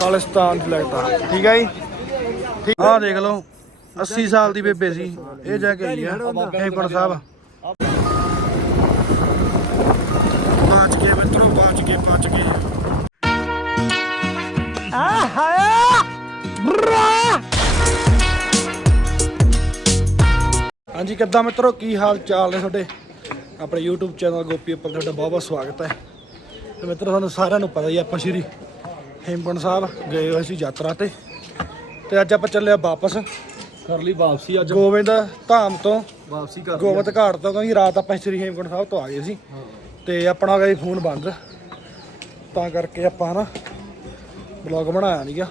ਕਾਲਿਸਤਾਨ ਚ ਲੱਗਦਾ ਠੀਕ ਹੈ ਜੀ? ਠੀਕ। ਆਹ ਦੇਖ ਲਓ 80 ਸਾਲ ਦੀ ਬੇਬੇ ਸੀ। ਇਹ ਜਾ ਕੇ ਆਈ ਆ। ਹੇਮਕੁੰਟ ਸਾਹਿਬ। ਬਾਚ ਕੇ ਮਿੱਤਰੋ ਬਾਚ ਕੇ ਬਾਚ ਕੇ। ਹਾਂਜੀ ਕਿੱਦਾਂ ਮਿੱਤਰੋ? ਕੀ ਹਾਲ ਚਾਲ ਨੇ ਤੁਹਾਡੇ? ਆਪਣੇ YouTube ਚੈਨਲ ਗੋਪੀ ਉੱਪਰ ਤੁਹਾਡਾ ਬਹੁਤ ਬਹੁਤ ਸਵਾਗਤ ਹੈ। ਤੇ ਮਿੱਤਰੋ ਤੁਹਾਨੂੰ ਸਾਰਿਆਂ ਨੂੰ ਪਤਾ ਹੀ ਆਪਾਂ ਸ਼੍ਰੀ ਹੇਮਕੁੰਟ ਸਾਹਿਬ ਗਏ ਹੋਏ ਸੀ ਯਾਤਰਾ ਤੇ ਤੇ ਅੱਜ ਆਪਾਂ ਚੱਲੇ ਆ ਵਾਪਸ। ਕਰ ਲਈ ਵਾਪਸੀ ਅੱਜ। ਗੋਬਿੰਦ ਧਾਮ ਤੋਂ ਵਾਪਸੀ ਕਰ ਗੋਬਿੰਦ ਘਾਟ ਤੋਂ ਕਿਉਂਕਿ ਰਾਤ ਆਪਾਂ ਸ਼੍ਰੀ ਹੇਮਕੁੰਟ ਸਾਹਿਬ ਤੋਂ ਆ ਗਏ ਸੀ। ਤੇ ਆਪਣਾ ਗਈ ਫੋਨ ਬੰਦ। ਤਾਂ ਕਰਕੇ ਆਪਾਂ ਨਾ ਬਲੌਗ ਬਣਾਇਆ ਨਹੀਂਗਾ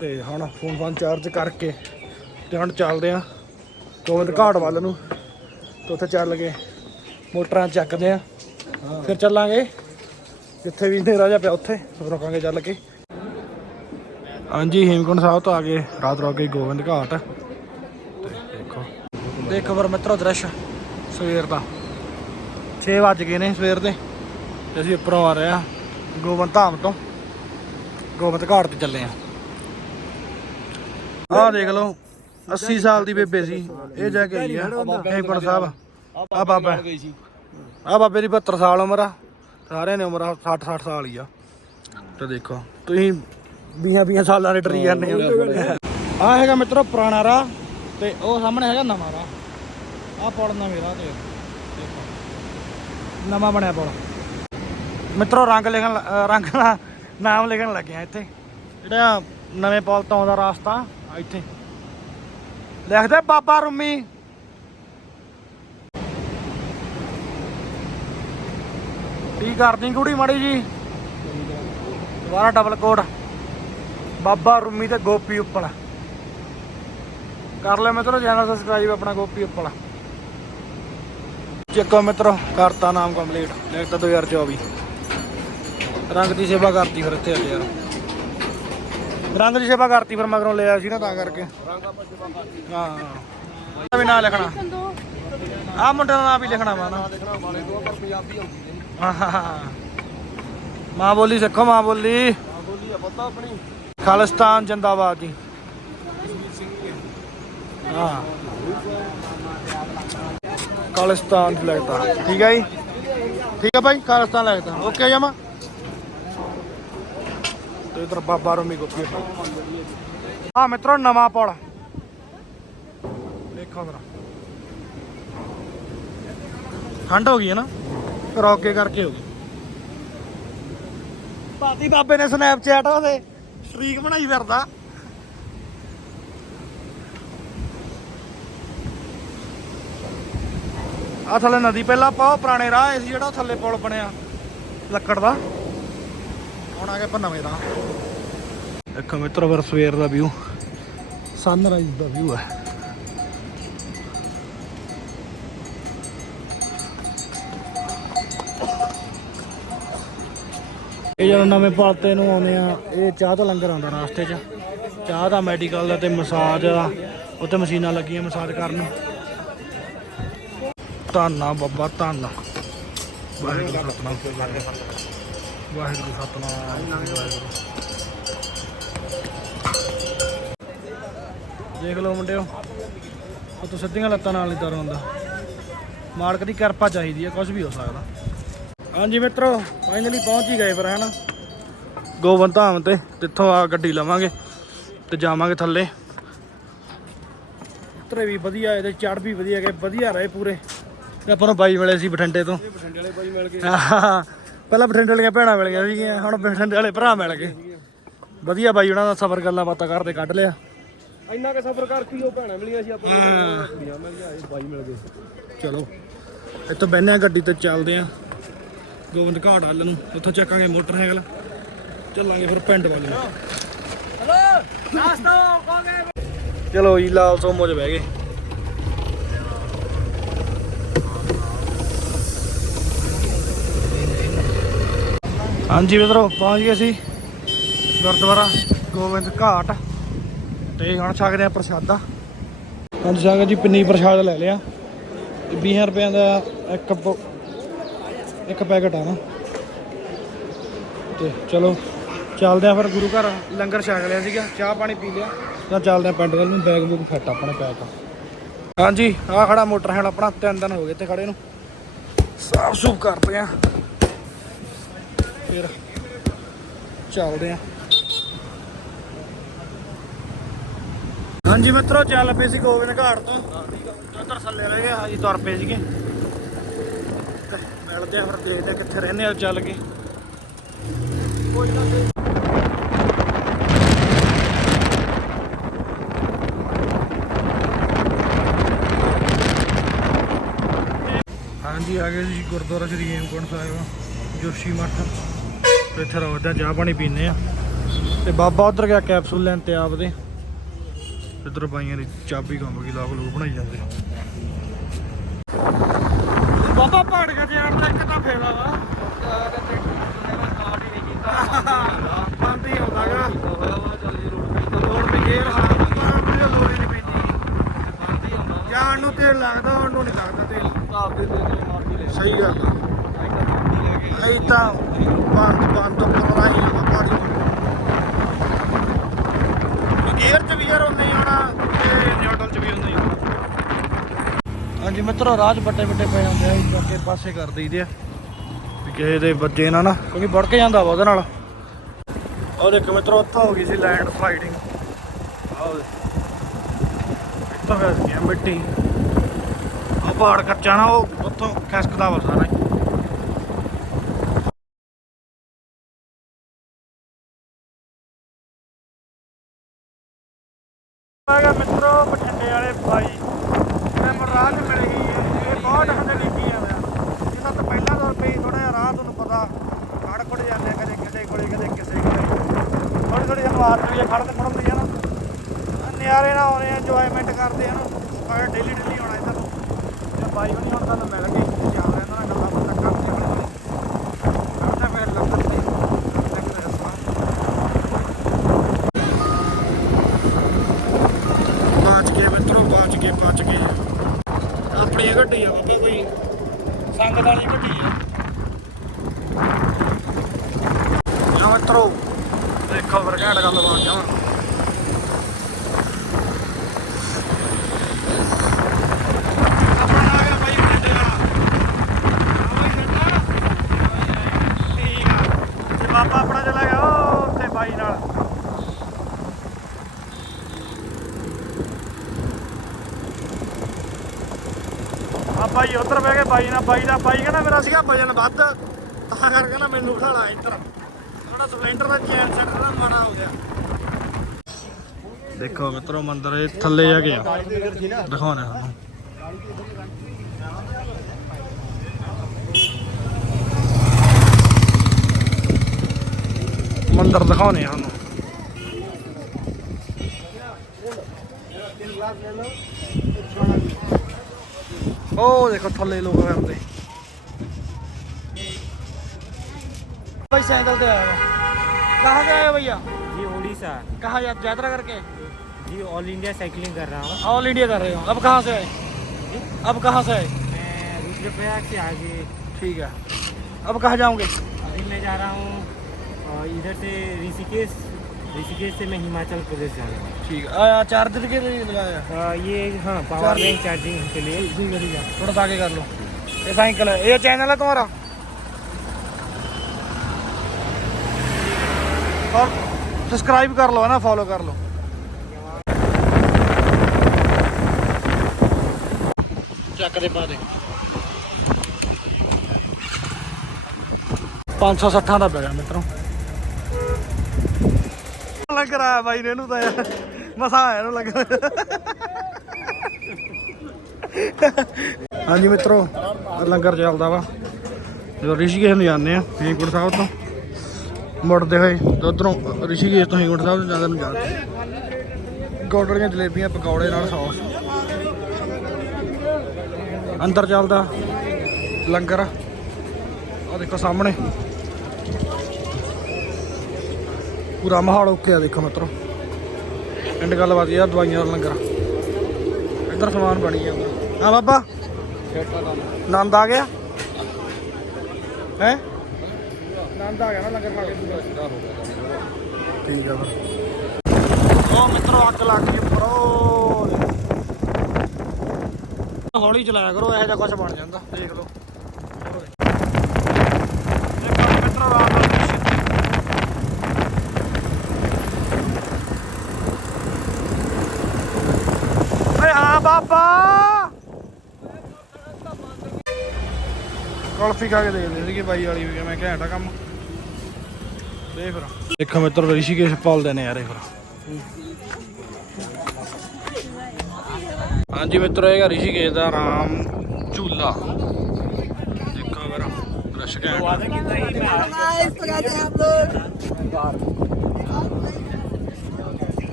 ਤੇ ਹੁਣ ਫੋਨ ਫੋਨ ਚਾਰਜ ਕਰਕੇ ਤੇ ਹੁਣ ਚੱਲਦੇ ਆ ਗੋਬਿੰਦ ਘਾਟ ਵੱਲ ਨੂੰ। ਤੇ ਉੱਥੇ ਚੱਲ ਕੇ ਮੋਟਰਾਂ ਚੱਕਦੇ ਆ ਫਿਰ ਚੱਲਾਂਗੇ। ਜਿੱਥੇ ਵੀ ਹਨੇਰਾ ਜਿਹਾ ਪਿਆ ਉੱਥੇ ਰੁਕਾਂਗੇ ਚੱਲ ਕੇ। ਹਾਂਜੀ, ਹੇਮਕੁੰਟ ਸਾਹਿਬ ਤੋਂ ਆ ਗਏ। ਰਾਤ ਰੁਕ ਗਏ ਗੋਬਿੰਦ ਘਾਟ। ਦੇਖੋ। ਦੇਖੋ ਪਰ ਮਿੱਤਰੋ ਦ੍ਰਿਸ਼, ਸਵੇਰ ਦਾ। 6 ਵੱਜ ਗਏ ਨੇ ਸਵੇਰ ਦੇ, ਤੇ ਅਸੀਂ ਉੱਪਰੋਂ ਆ ਰਹੇ ਆ ਗੋਬਿੰਦ ਧਾਮ ਤੋਂ। ਗੋਬਿੰਦ ਘਾਟ ਤੇ ਚੱਲੇ ਆ ਆਹ ਦੇਖ ਲਓ 80 ਸਾਲ ਦੀ ਬੇਬੇ ਸੀ। ਇਹ ਜਾ ਕੇ ਆਈ ਆ, ਹੇਮਕੁੰਟ ਸਾਹਿਬ। ਆ ਬਾਬਾ ਆ ਬਾਬੇ ਦੀ 72 ਸਾਲ ਉਮਰ ਆ। ਸਾਰਿਆਂ ਨੇ ਉਮਰ 60 60 ਸਾਲ ਹੀ ਆ। ਤੇ ਦੇਖੋ, ਤੁਸੀਂ 20 20 ਸਾਲਾਂ ਦੇ ਡਰੀ ਜਾਂਦੇ ਹੋ ਆ ਹੈਗਾ ਮਿੱਤਰੋ ਪੁਰਾਣਾ ਰਾਹ ਤੇ ਉਹ ਸਾਹਮਣੇ ਹੈਗਾ ਨਵਾਂ ਰਾਹ। ਆ ਪੁਲ ਨਵੇਂ ਰਾਹ ਤੇ। ਦੇਖੋ ਨਵਾਂ ਬਣਿਆ ਪੁਲ। ਮਿੱਤਰੋ ਰੰਗ ਲਿਖਣ ਰੰਗ ਦਾ ਨਾਮ ਲਿਖਣ ਲੱਗਿਆ ਇੱਥੇ। ਜਿਹੜਾ ਨਵੇਂ ਪੁਲ ਤੋਂ ਆਉਂਦਾ ਰਾਸਤਾ ਆ ਇੱਥੇ। ਲਿਖਦੇ ਬਾਬਾ ਰੁਮੀ। ਕੀ ਕਰਦੀ ਕੁੜੀ ਮਾੜੀ ਜੀ? ਦੁਬਾਰਾ ਡਬਲ ਕੋਡ ਬਾਬਾ ਰੁਮੀ ਤੇ ਗੋਪੀ ਉੱਪਲ। ਕਰ ਲੈ ਮਿੱਤਰੋ ਚੈਨਲ ਸਬਸਕ੍ਰਾਈਬ ਆਪਣਾ ਗੋਪੀ ਉੱਪਲ। ਚੱਕੋ ਮਿੱਤਰੋ, ਕਰਤਾ ਨਾਮ ਕੰਪਲੀਟ ਲਿਖਤਾ 2024 ਰੰਗ ਦੀ ਸੇਵਾ ਕਰਤੀ ਫਿਰ ਇੱਥੇ ਅੱਜ ਯਾਰ। ਰੰਗ ਦੀ ਸੇਵਾ ਕਰਤੀ ਫਿਰ ਮਗਰੋਂ ਲਿਆ ਸੀ ਨਾ ਤਾਂ ਕਰਕੇ। ਹਾਂ। ਹਾਂ ਵੀ ਨਾਂ ਲਿਖਣਾ। ਆ ਮੁੰਡੇ ਦਾ ਨਾਂ ਵੀ ਲਿਖਣਾ ਵਾ ਨਾ। ਲਿਖਣਾ ਵਾਲੇ ਤੋਂ ਪਰ ਪੰਜਾਬੀ ਆਉਂਦੀ ਨਹੀਂ ਆਹਾਹਾ। ਮਾਂ ਬੋਲੀ ਸਿੱਖੋ, ਮਾਂ ਬੋਲੀ। ਆ ਬੋਲੀ ਆ ਪਤਾ ਆਪਣੀ ਖਾਲਿਸਤਾਨ ਜਿੰਦਾਬਾਦ ਜੀ। ਹਾਂ। ਖਾਲਿਸਤਾਨ ਲੱਗਦਾ ਠੀਕ ਹੈ ਜੀ? ਠੀਕ ਹੈ ਭਾਈ, ਖਾਲਿਸਤਾਨ ਲੱਗਦਾ ਓਕੇ ਜਮਾ। ਤੇ ਇਧਰ ਬਾਬਾ ਰੋਮੀ ਗੋਪੀ ਆ ਮਿੱਤਰੋ, ਨਵਾਂ ਪੁਲ। ਦੇਖੋ ਜਰਾ। ਠੰਡ ਹੋ ਗਈ ਹੈ ਨਾ? ਰੋਕੇ ਕਰਕੇ ਹੋ ਗਈ। ਪਾਤੀ ਬਾਬੇ ਨੇ ਸਨੈਪਚੈਟ ਉਹਦੇ। ਸਟ੍ਰੀਕ ਬਣਾਈ ਫਿਰਦਾ। ਆ ਥੱਲੇ ਨਦੀ ਪਹਿਲਾਂ ਪਾਓ ਪੁਰਾਣੇ ਰਾਹ ਸੀ ਜਿਹੜਾ ਥੱਲੇ ਪੁਲ ਬਣਿਆ, ਲੱਕੜ ਦਾ। ਹੁਣ ਆ ਗਿਆ ਆਪਾਂ ਨਵੇਂ ਰਾਹ। ਦੇਖੋ ਮਿੱਤਰੋ ਫਿਰ ਸਵੇਰ ਦਾ ਵਿਊ ਸਨਰਾਈਜ਼ ਦਾ ਵਿਊ ਹੈ। ਇਹ ਜਦੋਂ ਨਵੇਂ ਪਾਲਤੇ ਨੂੰ ਆਉਂਦੇ ਆ, ਇਹ ਚਾਹ ਦਾ ਲੰਗਰ ਆਉਂਦਾ ਰਾਸਤੇ 'ਚ। ਚਾਹ ਦਾ ਮੈਡੀਕਲ ਦਾ ਤੇ ਮਸਾਜ ਦਾ ਉੱਤੇ ਮਸ਼ੀਨਾਂ ਲੱਗੀਆਂ ਮਸਾਜ ਕਰਨ। ਨੂੰ ਧੰਨਾ ਬੱਬਾ, ਧੰਨਾ। ਵਾਹਿਗੁਰੂ ਸਤਨਾਮ। ਵਾਹਿਗੁਰੂ ਸਤਨਾਮ। ਵਾਹਿਗੁਰੂ ਦੇਖ ਲਓ ਮੁੰਡਿਓ, ਉਹ ਤੋਂ ਸਿੱਧੀਆਂ ਲੱਤਾਂ ਨਾਲ ਨਹੀਂ ਤੁਰ ਹੁੰਦਾ ਮਾਲਕ ਦੀ ਕਿਰਪਾ ਚਾਹੀਦੀ ਹੈ ਕੁਝ ਵੀ ਹੋ ਸਕਦਾ। ਹਾਂਜੀ ਮਿੱਤਰੋ ਫਾਈਨਲੀ ਪਹੁੰਚ ਹੀ ਗਏ ਫਿਰ ਹਨਾ? ਗੋਬਿੰਦ ਧਾਮ ਤੇ ਤਿੱਥੋਂ ਆ ਗੱਡੀ ਲਵਾਂਗੇ ਤੇ ਜਾਵਾਂਗੇ ਥੱਲੇ। ਉਤਰੇ ਵੀ ਵਧੀਆ ਇਹਦੇ ਚੜ ਵੀ ਵਧੀਆ ਗਏ ਵਧੀਆ ਰਹੇ ਪੂਰੇ। ਤੇ ਆਪਾਂ ਨੂੰ ਬਾਈ ਮਿਲੇ ਸੀ ਬਠਿੰਡੇ ਤੋਂ। ਬਠਿੰਡੇ ਵਾਲੇ ਬਾਈ ਮਿਲ ਗਏ। ਪਹਿਲਾਂ ਬਠਿੰਡੇ ਵਾਲੀਆਂ ਭੈਣਾਂ ਮਿਲ ਗਈਆਂ ਸੀਗੀਆਂ ਹੁਣ ਬਠਿੰਡੇ ਵਾਲੇ ਭਰਾ ਮਿਲ ਗਏ। ਵਧੀਆ ਬਾਈ ਉਹਨਾਂ ਦਾ ਸਫ਼ਰ ਗੱਲਾਂ ਬਾਤਾਂ ਕਰਦੇ ਕੱਢ ਲਿਆ। ਇੰਨਾ ਕੇ ਸਫਰ ਕਰਕੇ ਉਹ ਭੈਣਾਂ ਮਿਲੀਆਂ ਸੀ ਆਪਾਂ ਨੂੰ। ਮਿਲ ਗਿਆ ਬਾਈ ਮਿਲ ਗਏ। ਚਲੋ ਇੱਥੋਂ ਬਹਿਨੇ ਆ ਗੱਡੀ ਤੇ ਚੱਲਦੇ ਆ ਗੋਬਿੰਦ ਘਾਟ ਵੱਲ ਨੂੰ। ਉੱਥੋਂ ਚੱਕਾਂਗੇ ਮੋਟਰਸਾਈਕਲ। ਚੱਲਾਂਗੇ ਫਿਰ ਪਿੰਡ ਵੱਲ ਨੂੰ। ਚਲੋ ਜੀ ਲਾਲ ਸੋਮੋ 'ਚ ਬਹਿ ਗਏ। ਹਾਂਜੀ ਮਿੱਤਰੋ ਪਹੁੰਚ ਗਏ ਸੀ ਗੁਰਦੁਆਰਾ ਗੋਬਿੰਦ ਘਾਟ। ਤੇ ਹੁਣ ਛਕਦੇ ਆ ਪ੍ਰਸ਼ਾਦਾ। ਹਾਂਜੀ ਸੰਗਤ ਜੀ ਪਿੰਨੀ ਪ੍ਰਸ਼ਾਦ ਲੈ ਲਿਆ। ਤੇ 20 ਰੁਪਏ ਦਾ ਇੱਕ ਇੱਕ ਪੈਕਟ ਆ ਨਾ। ਤੇ ਚਲੋ, ਚੱਲਦੇ ਆ ਫਿਰ ਗੁਰੂ ਘਰ। ਲੰਗਰ ਛਕ ਲਿਆ ਸੀਗਾ, ਚਾਹ ਪਾਣੀ ਪੀ ਲਿਆ। ਤਾਂ ਚੱਲਦੇ ਆ ਪਿੰਡ ਵੱਲ ਨੂੰ ਬੈਗ ਬੁੱਕ ਫਿੱਟ ਆਪਣੇ ਪੈਕ ਹਾਂਜੀ ਆ ਖੜਾ ਮੋਟਰ ਹੈ ਆਪਣਾ, ਤਿੰਨ ਦਿਨ ਹੋ ਗਏ ਤੇ ਖੜੇ ਨੂੰ। ਸਾਫ਼ ਸੁਫ ਕਰਦੇ ਆ ਫਿਰ ਚੱਲਦੇ ਆ ਹਾਂਜੀ ਮਿੱਤਰੋ, ਚੱਲ ਪਏ ਸੀ ਗੋਬਿੰਦ ਘਾਟ ਤੋਂ। ਉਧਰ ਥੱਲੇ ਰਹਿ ਗਏ ਹਾਂਜੀ ਤੁਰ ਪਏ ਸੀਗੇ। ਮਿਲਦੇ ਆ, ਫਿਰ ਦੇਖਦੇ ਆ ਕਿੱਥੇ ਰਹਿੰਦੇ ਆ, ਚੱਲ ਕੇ। ਕੋਈ ਨਾ ਹਾਂਜੀ, ਆ ਗਏ ਜੀ ਗੁਰਦੁਆਰਾ ਸ੍ਰੀ ਹੇਮਕੁੰਟ ਸਾਹਿਬ, ਜੋਸ਼ੀ ਮੱਠ। ਤੇ ਇੱਥੇ ਰੋਦਾ ਚਾਹ ਪਾਣੀ ਪੀਨੇ ਆ। ਤੇ ਬਾਬਾ ਉਧਰ ਗਿਆ ਕੈਪਸੂਲ ਲੈਣ ਤੇ ਆਪਦੇ ਇੱਧਰ ਬਾਈਆਂ ਦੀ ਚਾਬੀ ਕੰਮ ਕੀ ਲਾਗ ਲੋਕ ਬਣਾਈ ਜਾਂਦੇ ਬਾਬਾ ਪਾੜ ਗਿਆ ਤੇ ਯਾਰ ਇੱਕ ਤਾਂ ਫੇਰਾ ਵਾ। ਬੰਦ ਹੀ ਹੁੰਦਾਗਾ ਲੋੜ ਤੇ ਗੇਰ ਹਾਂ ਪਰ ਲੋੜ ਹੀ ਨਹੀਂ ਪੈਂਦੀ। ਜਾਣ ਨੂੰ ਤੇਲ ਲੱਗਦਾ ਉਹਨੂੰ ਨਹੀਂ ਲੱਗਦਾ ਤੇਲ। ਸਹੀ ਗੱਲ ਆ। ਇਹ ਤਾਂ ਬੰਦ ਬੰਦ ਪਰਵਾਹੀ ਲਗਾ ਪਾੜੀ ਗੇਅਰ ਚ ਵੀ ਯਾਰ ਉਨੇ ਹੀ ਆਉਣਾ ਤੇ ਨਿਊਟਰਲ ਚ ਵੀ ਉਨੇ ਹੀ ਹਾਂਜੀ ਮਿੱਤਰੋ ਰਾਜ ਵੱਡੇ ਵੱਡੇ ਪਏ ਹੁੰਦੇ ਆ ਇਸ ਕਰਕੇ ਪਾਸੇ ਕਰ ਦਈਦੇ ਆ। ਵੀ ਕਿਸੇ ਦੇ ਵੱਜੇ ਨਾ ਨਾ, ਕਿਉਂਕਿ ਵੜ ਕੇ ਜਾਂਦਾ ਵਾ ਉਹਦੇ ਨਾਲ। ਉਹ ਦੇਖ ਮਿੱਤਰੋ, ਉੱਥੋਂ ਹੋ ਗਈ ਸੀ ਲੈਂਡ ਸਲਾਈਡਿੰਗ ਆਹ ਇੱਥੋਂ ਫਸ ਗਿਆ ਮਿੱਟੀ। ਆ ਪਹਾੜ ਕੱਚਾ ਨਾ, ਉਹ ਉੱਥੋਂ ਖਿਸਕਦਾ ਵਾ ਸਾਰਾ ਹੀ। ਆ ਮਿੱਤਰੋ ਬਠਿੰਡੇ ਵਾਲੇ ਭਾਈ ਤੇ ਮਹਾਰਾਜ ਇਹ ਬਹੁਤ ਹੰਡੇ ਲਿਖੀ ਆ ਮੈਂ। ਇਹਨਾਂ ਤੋਂ ਪਹਿਲਾਂ ਤੋਂ ਪਈ ਥੋੜਾ ਜਿਹਾ ਰਾਹ ਤੁਹਾਨੂੰ ਪਤਾ ਖੜ ਖੜ ਜਾਂਦੇ ਆ, ਕਦੇ ਕਿਸੇ ਕੋਲੇ ਕਦੇ ਕਿਸੇ ਕੋਲੇ। ਥੋੜੀ ਥੋੜੀ ਹਮਾਤ ਵੀ ਆ ਖੜ ਤੇ ਖੜਨ ਦੀ ਆ ਨਾ। ਨਿਆਰੇ ਨਾਲ ਆਉਂਦੇ ਆ ਇੰਜੋਇਮੈਂਟ ਕਰਦੇ ਆ ਨਾ। ਡੇਲੀ ਡੇਲੀ ਆਉਣਾ ਇੱਧਰ ਤੇ ਬਾਈ ਹੁਣੀ ਹੁਣ ਤੁਹਾਨੂੰ ਮਿਲ ਗਈ ਚੱਲ ਇਹਨਾਂ ਨਾਲ ਗੱਲਾਂ ਬਾਤਾਂ ਕਰਦੇ ਹੌਲੀ ਹੌਲੀ ਕਰਦਾ ਫਿਰ ਲੰਗਰ ਤੇ ਲੰਗਰ ਰਸਵਾ ਬਾਚ ਕੇ ਮਿੱਤਰੋ ਬਾਚ ਕੇ ਬਚ ਗਏ ਆਪਣੀ ਇਹ ਗੱਡੀ ਆ ਬਾਬਾ ਕੋਈ ਸੰਗਤ ਵਾਲੀ ਗੱਡੀ ਆ ਆ ਮਿੱਤਰੋ, ਦੇਖੋ ਫਿਰ ਘੈਂਟ ਗੱਲ ਬਣ ਜਾਵਾਂ ਬਾਬਾ ਆਪਣਾ ਚਲਾ ਗਿਆ ਉੱਥੇ ਬਾਈ ਨਾਲ। ਆ ਬਾਈ ਉਧਰ ਬਹਿ ਕੇ ਬਾਈ ਨਾਲ, ਬਾਈ ਦਾ ਬਾਈ ਕਹਿੰਦਾ ਮੇਰਾ ਸੀਗਾ ਵਜਨ ਵੱਧ, ਤਾਂ ਕਰਕੇ ਨਾ ਮੈਨੂੰ ਖੜਾ ਇੱਧਰ। ਥੋੜਾ ਸਪਲੈਂਡਰ ਦਾ ਚੈਨ ਸੈਟ ਦਾ ਮਾੜਾ ਹੋ ਗਿਆ। ਦੇਖੋ ਮਿੱਤਰੋ, ਮੰਦਰ ਇਹ ਥੱਲੇ ਆ ਗਿਆ। ਦਿਖਾਉਣੇ ਤੁਹਾਨੂੰ। ਮੰਦਿਰ ਦਿਖਾਉਣੇ ਆ ਤੁਹਾਨੂੰ। ਉਹ ਦੇਖੋ ਥੱਲੇ ਲੋਕ ਕਰਦੇ साइकिल से आया कहाँ से आए भैया? जी उड़ीसा कहाँ या, यात्रा करके? जी ऑल इंडिया साइकिलिंग कर रहा हूँ। ऑल इंडिया कर रहे हो। अब कहाँ से आए? अब कहाँ से आए? मैं रुद्रप्रयाग से आगे। ठीक है। अब कहाँ जाओगे? अभी मैं जा रहा हूँ इधर से ऋषिकेश। ऋषिकेश से मैं हिमाचल प्रदेश जा रहा हूँ। ठीक है। चार्जर के लिए लगाया। ये हाँ पावर बैंक चार्जिंग के लिए। थोड़ा सा आगे कर लो। ये साइकिल है। ये चैनल है तुम्हारा? ਔਰ ਸਬਸਕ੍ਰਾਈਬ ਕਰ ਲਓ ਨਾ ਫੋਲੋ ਕਰ ਲਓ ਚੱਕ ਦੇ ਪਾ ਦੇ 560 ਦਾ ਪੈ ਗਿਆ ਮਿੱਤਰੋ ਲੱਗ ਰਿਹਾ ਬਾਈ ਨੇ ਇਹਨੂੰ ਤਾਂ ਯਾਰ ਮਸਾ ਆਇਆ ਨੂੰ ਲੱਗਦਾ ਹਾਂਜੀ ਮਿੱਤੋ ਲੰਗਰ ਚੱਲਦਾ ਵਾ ਜਦੋਂ ਰਿਸ਼ੀਕੇਸ਼ ਨੂੰ ਜਾਂਦੇ ਆ ਹੇਮਕੁੰਟ ਸਾਹਿਬ ਤੋਂ ਮੁੜਦੇ ਹੋਏ ਤੇ ਉਧਰੋਂ ਰਿਸ਼ੀਕੇਸ਼ ਤੋਂ ਹੇਮਕੁੰਟ ਸਾਹਿਬ ਨੂੰ ਜਾਂਦੇ ਨੂੰ ਜਾਂਦੇ ਗੋਡੜੀਆਂ ਜਲੇਬੀਆਂ ਪਕੌੜੇ ਨਾਲ ਸੌਸ। ਅੰਦਰ ਚੱਲਦਾ ਲੰਗਰ। ਆ ਦੇਖੋ ਸਾਹਮਣੇ। ਪੂਰਾ ਮਾਹੌਲ ਓਕੇ ਆ ਦੇਖੋ ਮਿੱਤਰੋ। ਐਂਡ ਗੱਲਬਾਤ ਆ ਦਵਾਈਆਂ ਦਾ ਲੰਗਰ। ਇੱਧਰ ਸਮਾਨ ਬਣੀ ਜਾਂਦਾ ਹਾਂ ਬਾਬਾ। ਨੰਦ ਆ ਗਿਆ। ਹੈ? ਨੰਦ ਆ ਗਿਆ ਨਾ ਲੰਗਰ ਖਾ ਕੇ ਪੂਰਾ। ਹੋ ਗਿਆ ਠੀਕ ਆ ਫਿਰ। ਉਹ ਮਿੱਤਰੋ ਅੱਗ ਲੱਗ ਗਈ ਪਰੋ ਹੌਲੀ ਚਲਾਇਆ ਕਰੋ ਇਹੋ ਜਿਹਾ ਕੁਝ ਬਣ ਜਾਂਦਾ ਦੇਖ ਲਓ। ਬਾਬਾ! ਕੁਲਫੀ ਖਾ ਕੇ ਦੇਖਦੇ ਸੀਗੇ ਬਾਈ ਵਾਲੀ ਵੀ ਮੈਂ ਘੈਂਟਾ ਕੰਮ। ਦੇ ਫਿਰ। ਦੇਖੋ ਮਿੱਤਰ ਰਿਸ਼ੀਕੇਸ਼ ਪਾਲਦੇ ਨੇ ਯਾਰ ਇਹ ਫਿਰ। ਹਾਂਜੀ ਮਿੱਤਰੋ ਇਹ ਹੈਗਾ ਰਿਸ਼ੀਕੇਸ਼ ਦਾ ਰਾਮ ਝੂਲਾ। ਦੇਖੋ ਫਿਰ ਰਸ਼ ਘੈਂਟ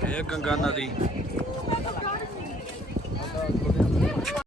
ਇਹ ਗੰਗਾ ਨਦੀ।